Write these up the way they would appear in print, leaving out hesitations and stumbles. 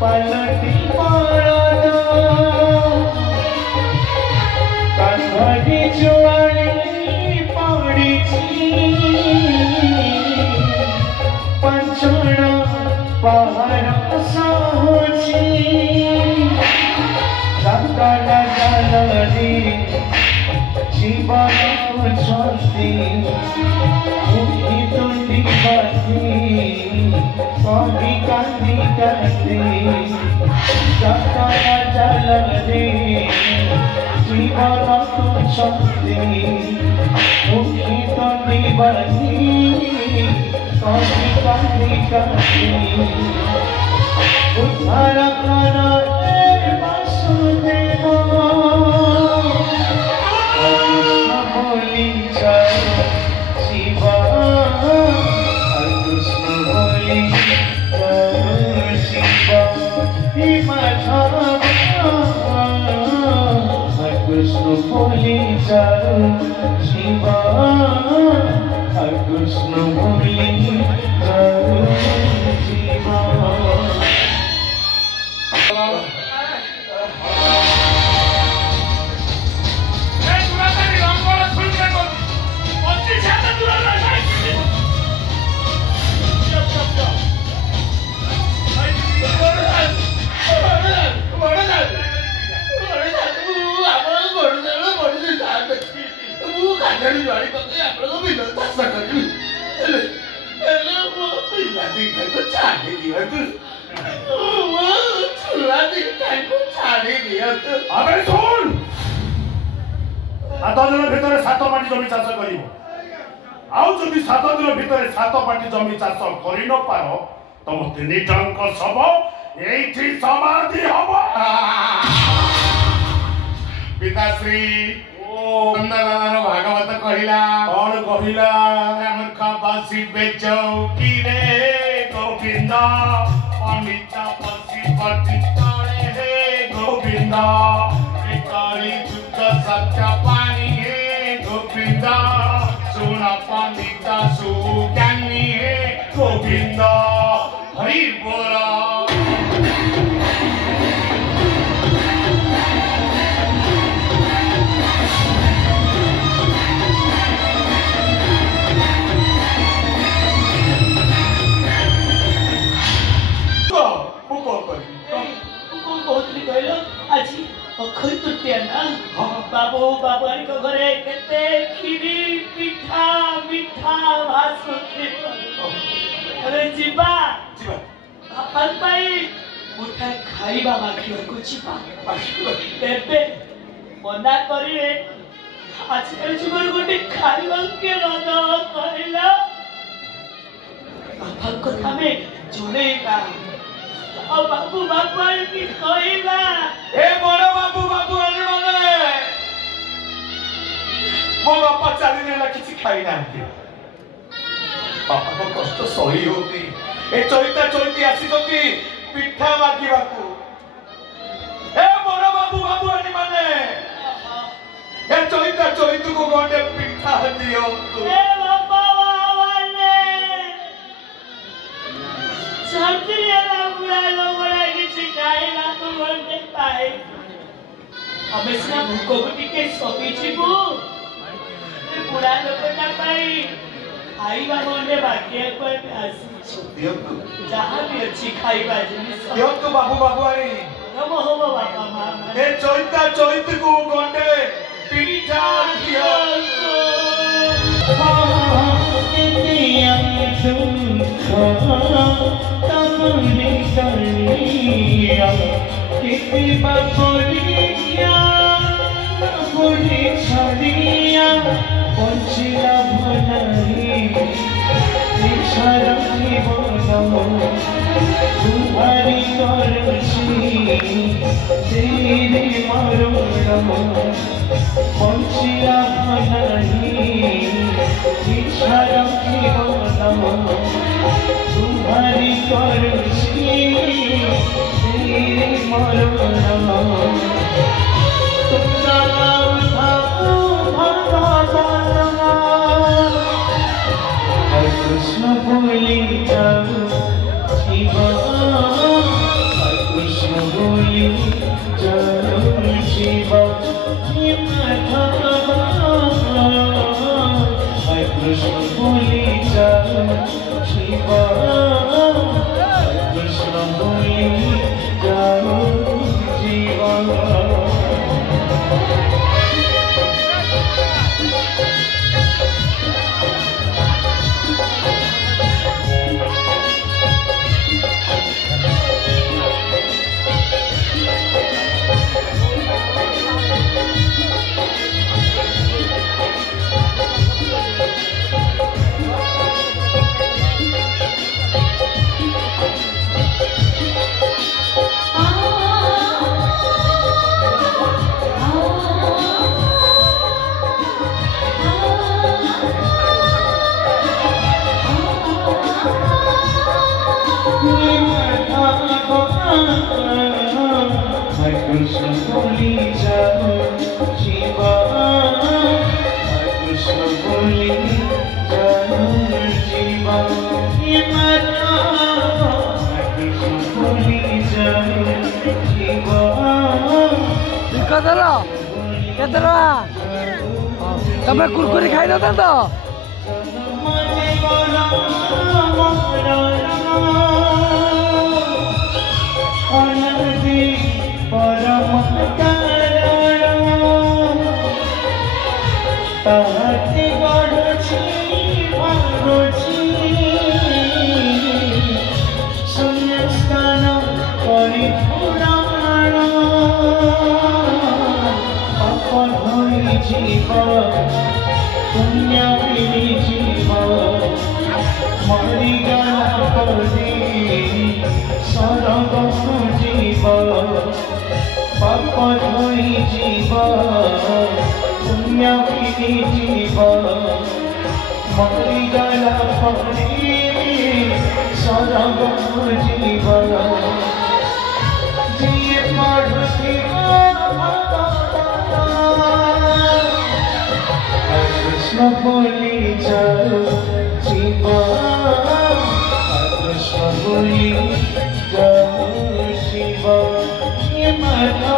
पालटी पाळाना कांधारी ज्वाळी पावडीची पंचणा पहारा साहोची काकाला जालरी जीवन छाती मुखी तुंडी बाती कभी कांदी करते काकाला जालरी जीवन छाती मुखी तुंडी बाती कभी कांदी करते उद्धार करा वासुदेव कृष्ण बोली चलो शिवा कृष्ण बोली चलो शिवा हे माधव कृष्ण बोली चलो शिवा कृष्ण बोली चलो शिवा ভিতরে 7 পাটি জমি চাষ করিব আউ যদি 7 দিন ভিতরে 7 পাটি জমি চাষ করি ন পার তম তিনিটাঙ্ক সব এইটি সমাধি হব পিতাশ্রী ও নন্দলালর ভাগবত কহিলা কোন কহিলা মূর্খ বসিবে চৌকিরে গোবিন্দ পণ্ডিত বসিবতি তଳେ হে গোবিন্দ কলি যুদ্ধ সত্য পানি হে গোবিন্দ সুন পণ্ডিত সুজ্ঞানী হে গোবিন্দ হরি বল अखय तृतीया ना बाबू बाबारी को घरे केते खीरी पिठा मिठा भासुते अरे जीवा जीवा अपन पाई मोठा खाइबा माखियो को जीवा तेबे मना करिए आजकल जीवन गोटे खाइबा के रदा कहला बाबा कथा में जुड़ेगा और बाबू बाबारी की कहला ए बड़ा बाबू बाबू आने माने मो बापा चाली नेला किछि खाई नांती बापा को कष्ट सही होती ए चरिता चरिती आसी जति पिठा मागी बापू ए बड़ा बाबू बाबू आने माने ए चरिता चरितु को गोटे पिठा दियो ए बाबा वाले सर्दी रे बुढ़ा लोग बड़ा किछि खाई ना तो गोटे पाए हमें सिना भूख गुटी के सोपी छिबू बुढ़ा लोग ना पाई खाइबा गोटे बाकी पर आसी दियो जहां भी अच्छी खाइबा जिनिस दियो तो बाबू बाबू आनी नमो हो बाबा मामा ए चरिता चरितु को गोटे पिठा दियो तमने करिया किसी बापोरिया बुढ़ी छड़िया पंचिला भलाई निछरती बोलो तुम्हारी करसी तेरे मरो पंचिला भलाई निछरती बोलो तुम्हारी करसी तेरे मरो तुमका कृष्ण बोली जाओ शिवा कृष्ण बोली जाओ जीवा हरे कृष्ण बोली जाओ जीवा ये माता हरे कृष्ण बोली जाओ जीवा कतरा कतरा तमे कुरकुरी खाई दो तो जीवा पुण्य जीवा मरी गला परी सरग जीवा पाप धोई जीवा पुण्य जीवा मरी गला परी सरग जीवा जिए पढ़ी कृष्ण बोली जाओ जीवा कृष्ण बोली जाओ जीवा ये माता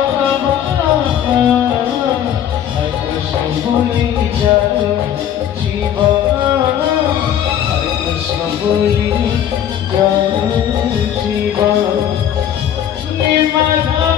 कृष्ण बोली जाओ जीवा कृष्ण बोली जाओ जीवा ये माता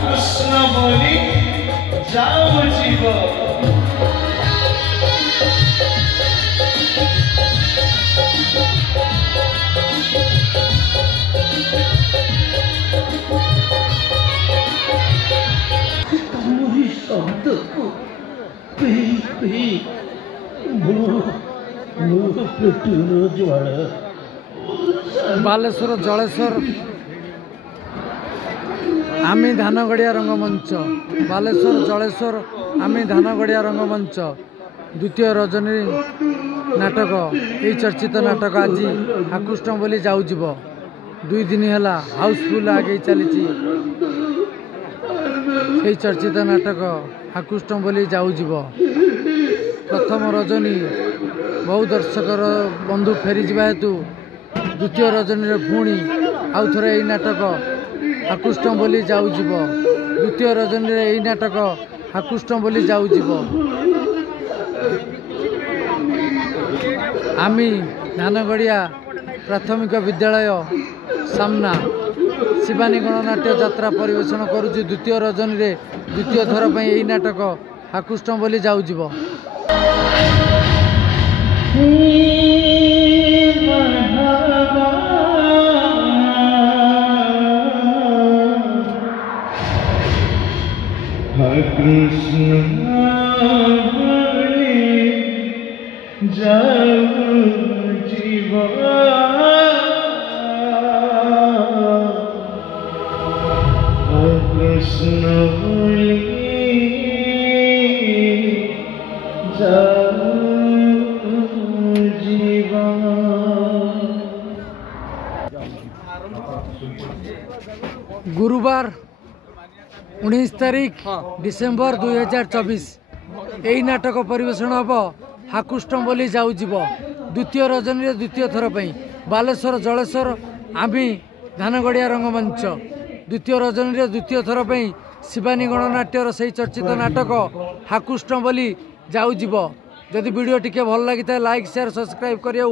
कृष्ण बोली जाओ जीवा पेट ज्वाला बालेश्वर जलेश्वर आमी धानगड़िया रंगमंच बालेश्वर जलेश्वर आमी धानगड़िया रंगमंच द्वितीय रजनी नाटक यही चर्चित नाटक आज आकृष्ण बोली जाऊ 2 दिन है हाउसफुल आगे चली चर्चित नाटक आकृष्ण बोली जाऊ प्रथम रजनी बहु दर्शक बंधु फेरी जा हेतु द्वितीय रजनी पुणी आउ थे यही नाटक आकृष्ण बोली जाऊ द्वितीय रजनी यही नाटक आकृष्ण बोली जाऊ आमी धानगड़िया प्राथमिक विद्यालय सामना शिवानी गणनाट्य यात्रा परिवेशन करुचु द्वितीय रजनी रे द्वितीय थर पर यही नाटक आकृष्ण बोली जाऊ गुरुवार 19 तारीख डिसेम्बर 2024 यही नाटक परिवेशन हम आकृष्ण बोली जाऊ द्वितीय रजनी रे द्वितीय थर पर बालेश्वर जलेश्वर आमी धानगड़िया रंगमंच द्वितीय रजनी रे द्वितीय थर पर शिवानी गणनाट्यर से चर्चित नाटक आकृष्ण बोली जाऊ जदि वीडियो टिके भल लगी था लाइक शेयर सब्सक्राइब करियो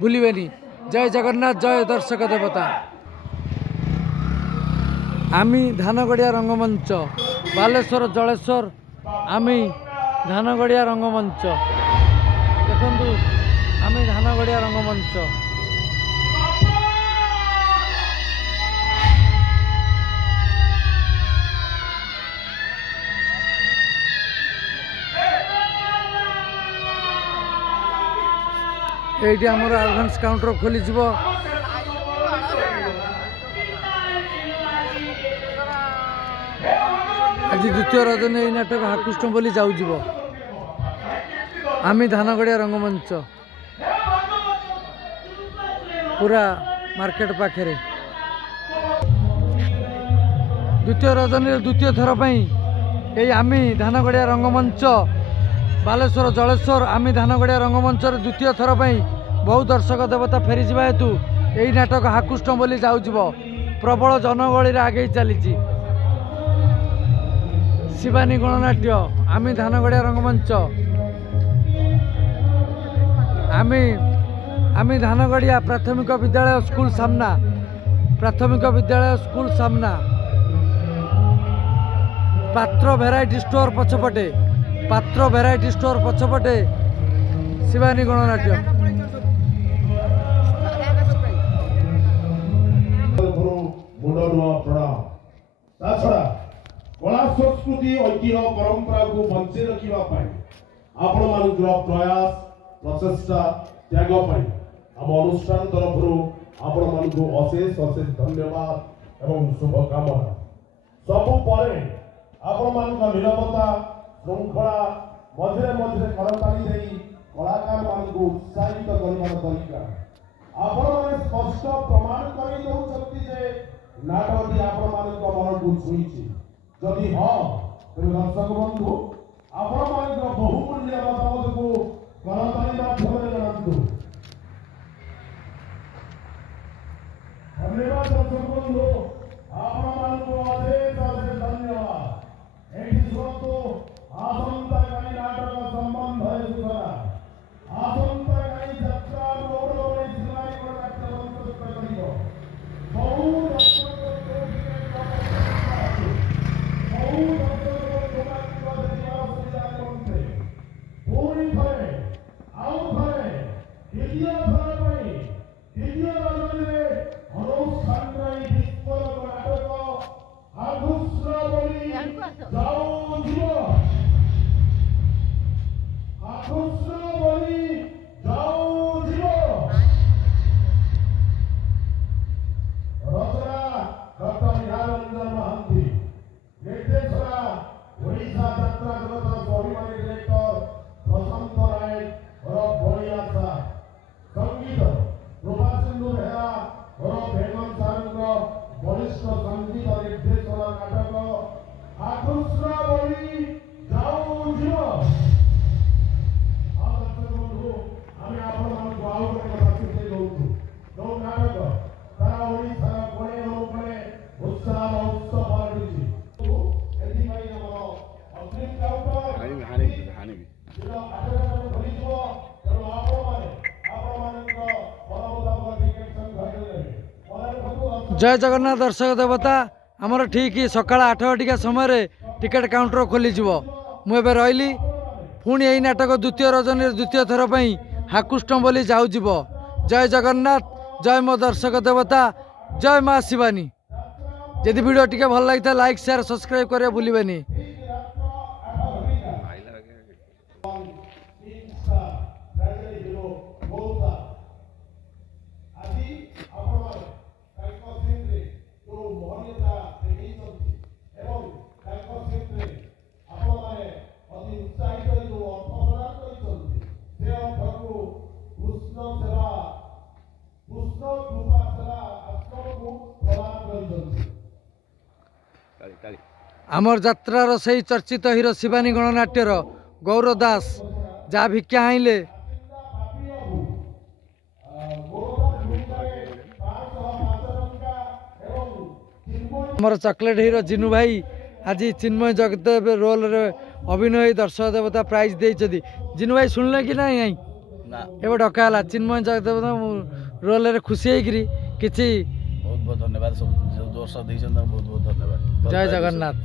भूलिबेनी। जय जगन्नाथ जय दर्शक देवता। आमी धानगड़िया रंगमंच बालेश्वर जलेश्वर आमी धानगड़िया रंगमंच देखु आमी धानगड़िया रंगमंच ये आमर एडवांस काउंटर खोली आज द्वितीय रजनी नाटक आकृष्ण बोली जाऊ आमी धानगड़िया रंगमंच पूरा मार्केट पाखे द्वितीय रजनी द्वितीय थर पर यही आमी धानगड़िया रंगमंच बालेश्वर जलेश्वर आमी धानगड़िया रंगमंच द्वितीय थर पर बहु दर्शक देवता फेरी जा हेतु यही नाटक आकृष्ण बोली जाऊ प्रबल जनगहली आगे चली शिवानी गणनाट्य आमी धानगड़िया रंगमंच आमी धानगड़िया प्राथमिक विद्यालय स्कूल सामना पात्र भेराइटी स्टोर पछपटे शिवानी गणनाट्य कला संस्कृति ऐतिह्य परंपरा को बंचे रखा आपण मान प्रयास प्रचेषा त्याग आम अनुष्ठान तरफ आपण मान अशेष धन्यवाद एवं शुभकामना सबु परे आपण मान निरवता श्रृंखला मझे मझे करताली दे कलाकार मान उत्साहित करबार तरीका आपण माने स्पष्ट प्रमाण करि दउछथि जे नाटकटी आपण मान मन को छुईछि जदि हाँ तेरे दर्शक बंधु आपण मान बहुमूल्य मतामत को करताली माध्यम जनातु धन्यवाद दर्शक बंधु आपण मान को अशेष धन्यवाद एठी सुनतु आसंताकाली नाटक संबंध है सूचना आसंताकाली यात्रा रोड रे सिलाई को नाट्य संस्कृत करियो बहु दर्शक हेमंत सारଙ୍କ ବରିଷ୍ଠ ସଙ୍ଗୀତ ନିର୍ଦ୍ଦେଶନା ନାଟକ ଆକୁଷ୍ଣ ବଳି ଯାଉଥିବ। ଆମେ ଆପଣମାନଙ୍କୁ ଆଉ ଗୋଟେ କଥା ଶିଖେଇ ଦଉଛୁ। ଯୋଉ ନାଟକ ସାରା ଓଡ଼ିଶାର କୋଣେ ଅନୁକୋଣେ ଉତ୍ସାହ ଉତ୍ସବ ଆଣିଛି। ଏଥିପାଇଁ ଆମର ଅଗ୍ରିମ କାଉଣ୍ଟର ଧରିଯିବ। ତେଣୁ ଆପଣମାନଙ୍କ ମନମୁତାବକ ଟିକେଟ ସଂଗ୍ରହ କରିଦେବେ। जय जगन्नाथ दर्शक देवता आमर ठीक सकाळ 8 घटिका समय टिकेट काउंटर खोली मुझे रही पुणी यही नाटक द्वितीय रजनी द्वितीय थर पर हाकुष्टम बोली जाऊ। जय जगन्नाथ जय मो दर्शक देवता जय माँ शिवानी। यदि वीडियो टी भल लगी लाइक शेयर सब्सक्राइब करें भूलें। आमर जात्रार सही चर्चित हिरो शिवानी गणनाट्यर गौरव दास जहाँ भिक्षा आईले आमर चॉकलेट हिरो जिनू भाई आज चिन्मय जगदेव रोल रे अभिनय दर्शक देवता प्राइज देइछथि। जिनू भाई सुनले कि नहीं एबे डकाला चिन्मय जगदेव रोल रे खुशी होइकरी किछि बहुत बहुत धन्यवाद सब दर्शक देइछन बहुत बहुत धन्यवाद। जय जगन्नाथ।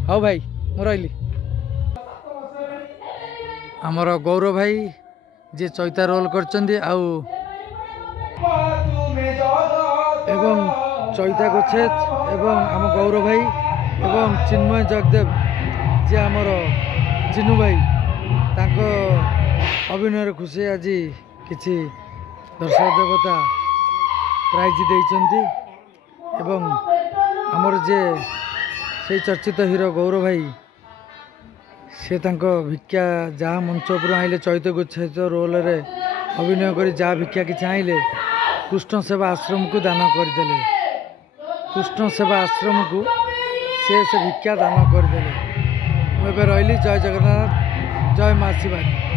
हाँ भाई मु रही आमर गौरव भाई जे चैता रोल करचंदी आउ एवं चैता गोछेत एवं आम गौरव भाई एवं चिन्मय जगदेव जे आमर जिनू भाई तांको अभिनय खुशी आज किछि दर्शक देवता प्राइज देइचंती एवं आमर जे से चर्चित हिरो गौरव भाई से भिक्षा जहाँ मंच पर आइले चैत गोच्छित रोल रे अभिनय कर जहाँ भिक्षा कि आइले कृष्ण सेवा आश्रम को दान करदे। कृष्ण सेवा आश्रम को से भिक्षा दान करदे। मुझे रही जय जगन्नाथ जय माँ शिवानी।